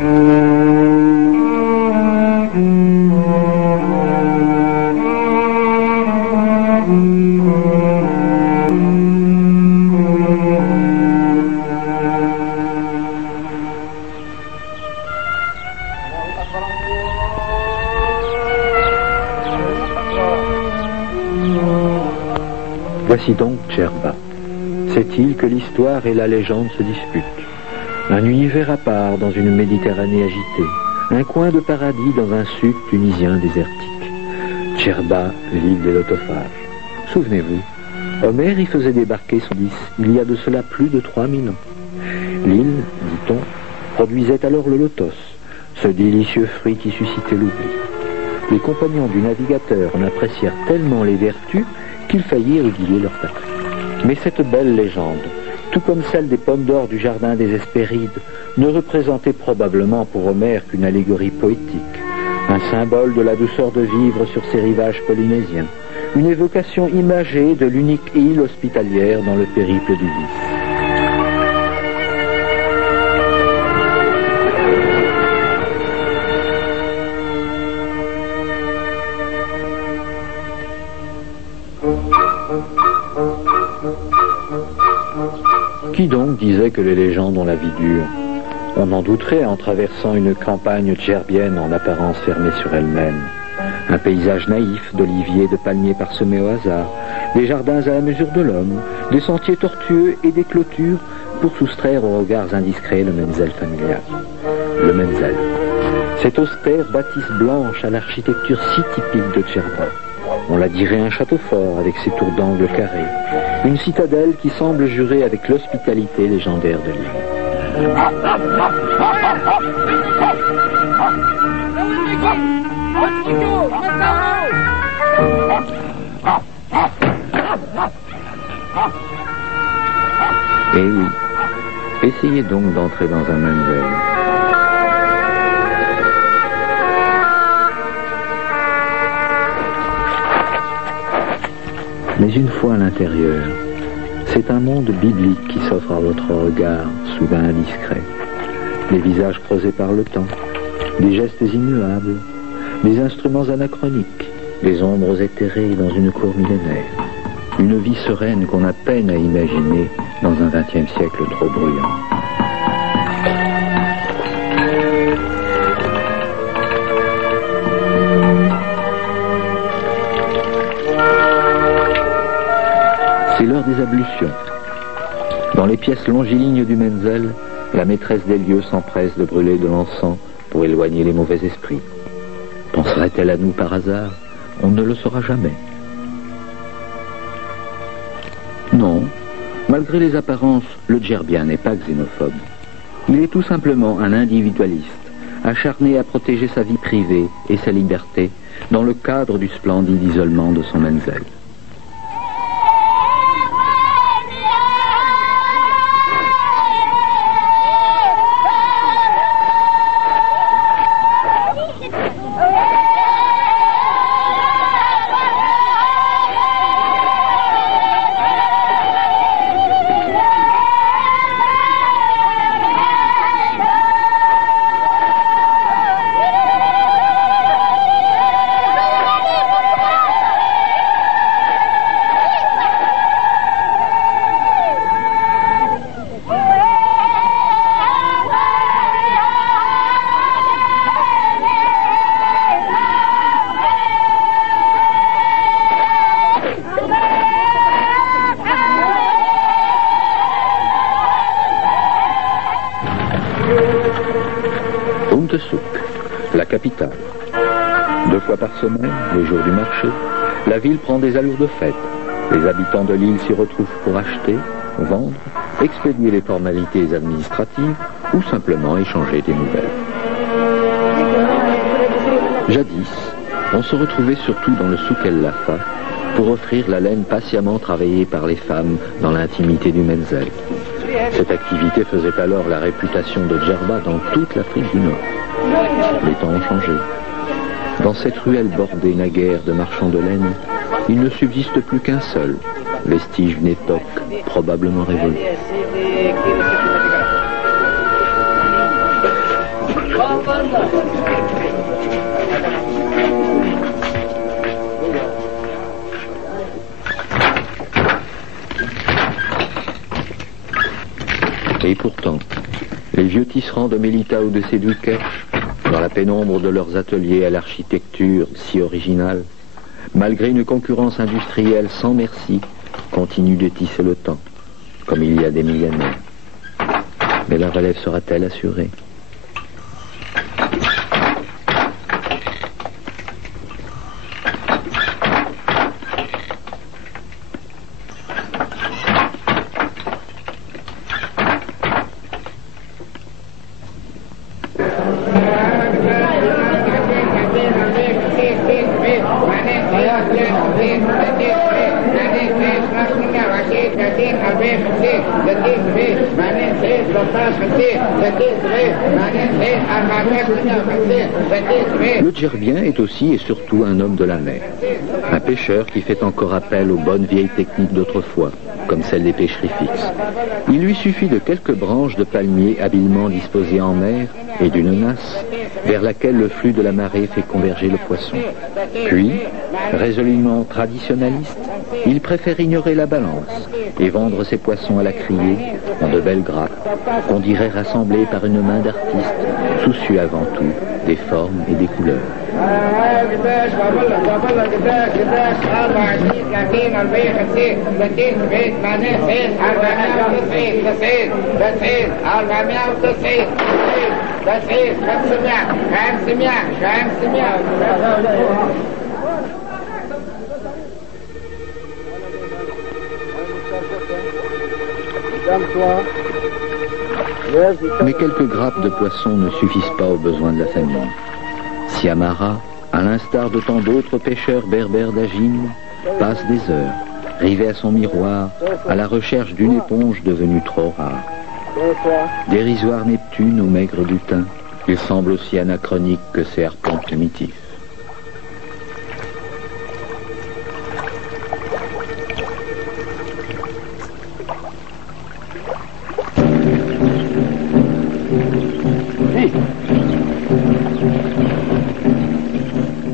Voici donc Djerba, cette île que l'histoire et la légende se disputent. Un univers à part dans une Méditerranée agitée, un coin de paradis dans un sud tunisien désertique. Djerba, l'île des lotophages. Souvenez-vous, Homère y faisait débarquer son Ulysse il y a de cela plus de 3000 ans. L'île, dit-on, produisait alors le lotos, ce délicieux fruit qui suscitait l'oubli. Les compagnons du navigateur en apprécièrent tellement les vertus qu'ils faillirent oublier leur patrie. Mais cette belle légende, tout comme celle des pommes d'or du jardin des Hespérides, ne représentait probablement pour Homère qu'une allégorie poétique, un symbole de la douceur de vivre sur ces rivages polynésiens, une évocation imagée de l'unique île hospitalière dans le périple d'Ulysse. Qui donc disait que les légendes ont la vie dure? On en douterait en traversant une campagne djerbienne en apparence fermée sur elle-même. Un paysage naïf d'oliviers et de palmiers parsemés au hasard, des jardins à la mesure de l'homme, des sentiers tortueux et des clôtures pour soustraire aux regards indiscrets le Menzel familial. Le Menzel, cette austère bâtisse blanche à l'architecture si typique de Djerba. On la dirait un château fort avec ses tours d'angle carrés, une citadelle qui semble jurer avec l'hospitalité légendaire de l'île. Eh oui, essayez donc d'entrer dans un Menzel. Mais une fois à l'intérieur, c'est un monde biblique qui s'offre à votre regard, soudain indiscret. Des visages creusés par le temps, des gestes immuables, des instruments anachroniques, des ombres éthérées dans une cour millénaire. Une vie sereine qu'on a peine à imaginer dans un XXe siècle trop bruyant. C'est l'heure des ablutions. Dans les pièces longilignes du Menzel, la maîtresse des lieux s'empresse de brûler de l'encens pour éloigner les mauvais esprits. Penserait-elle à nous par hasard? On ne le saura jamais. Non, malgré les apparences, le djerbien n'est pas xénophobe. Il est tout simplement un individualiste, acharné à protéger sa vie privée et sa liberté dans le cadre du splendide isolement de son Menzel. La capitale. 2 fois par semaine, les jours du marché, la ville prend des allures de fête. Les habitants de l'île s'y retrouvent pour acheter, vendre, expédier les formalités administratives ou simplement échanger des nouvelles. Jadis, on se retrouvait surtout dans le souk El Lafa pour offrir la laine patiemment travaillée par les femmes dans l'intimité du Menzel. Cette activité faisait alors la réputation de Djerba dans toute l'Afrique du Nord. Les temps ont changé. Dans cette ruelle bordée naguère de marchands de laine, il ne subsiste plus qu'un seul, vestige d'une époque probablement révolue. Et pourtant, les vieux tisserands de Mélita ou de Sédouquet, dans la pénombre de leurs ateliers à l'architecture si originale, malgré une concurrence industrielle sans merci, continuent de tisser le temps, comme il y a des millénaires. Mais la relève sera-t-elle assurée ? Le Djerbien est aussi et surtout un homme de la mer, un pêcheur qui fait encore appel aux bonnes vieilles techniques d'autrefois, comme celle des pêcheries fixes. Il lui suffit de quelques branches de palmier habilement disposées en mer et d'une nasse vers laquelle le flux de la marée fait converger le poisson. Puis, résolument traditionnaliste, il préfère ignorer la balance et vendre ses poissons à la criée dans de belles grappes qu'on dirait rassemblées par une main d'artiste, soucieux avant tout des formes et des couleurs. Mais quelques grappes de poissons ne suffisent pas aux besoins de la famille. Siamara, à l'instar de tant d'autres pêcheurs berbères d'Agim, passe des heures, rivé à son miroir, à la recherche d'une éponge devenue trop rare. Dérisoire Neptune au maigre butin, il semble aussi anachronique que ces harpons primitifs.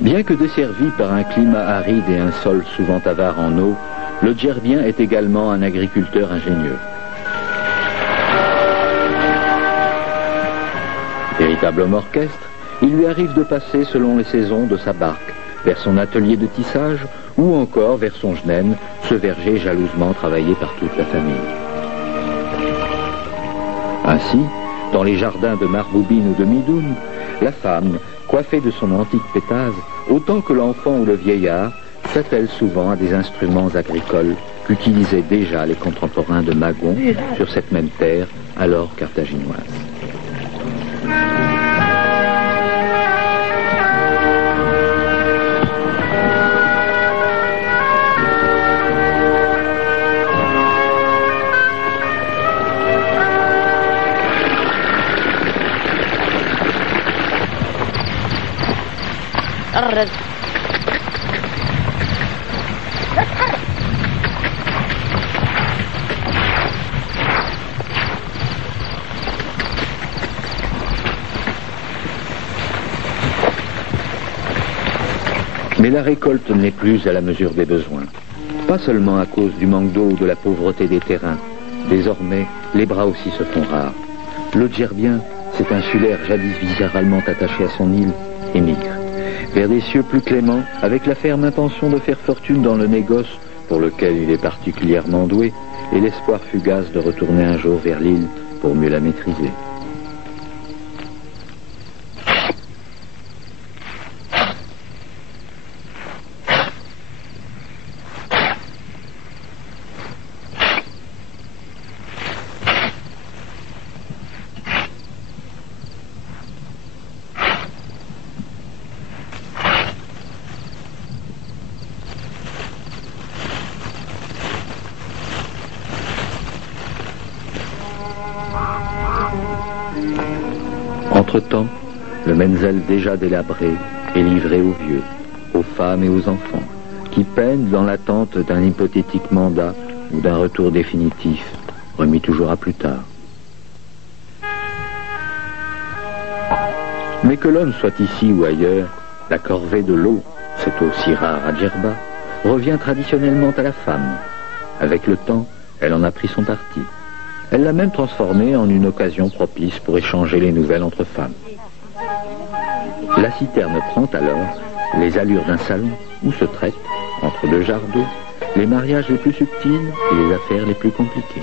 Bien que desservi par un climat aride et un sol souvent avare en eau, le Djerbien est également un agriculteur ingénieux. Véritable homme orchestre, il lui arrive de passer selon les saisons de sa barque, vers son atelier de tissage ou encore vers son jnen, ce verger jalousement travaillé par toute la famille. Ainsi, dans les jardins de Marboubine ou de Midoun, la femme, coiffée de son antique pétase, autant que l'enfant ou le vieillard, s'attelle souvent à des instruments agricoles qu'utilisaient déjà les contemporains de Magon sur cette même terre, alors carthaginoise. Mais la récolte n'est plus à la mesure des besoins. Pas seulement à cause du manque d'eau ou de la pauvreté des terrains. Désormais, les bras aussi se font rares. Le Djerbien, cet insulaire jadis viscéralement attaché à son île, émigre vers des cieux plus cléments, avec la ferme intention de faire fortune dans le négoce pour lequel il est particulièrement doué, et l'espoir fugace de retourner un jour vers l'île pour mieux la maîtriser. Entre-temps, le Menzel déjà délabré est livré aux vieux, aux femmes et aux enfants, qui peinent dans l'attente d'un hypothétique mandat ou d'un retour définitif, remis toujours à plus tard. Mais que l'homme soit ici ou ailleurs, la corvée de l'eau, c'est aussi rare à Djerba, revient traditionnellement à la femme. Avec le temps, elle en a pris son parti. Elle l'a même transformée en une occasion propice pour échanger les nouvelles entre femmes. La citerne prend alors les allures d'un salon où se traitent, entre deux jarres d'eau, les mariages les plus subtils et les affaires les plus compliquées.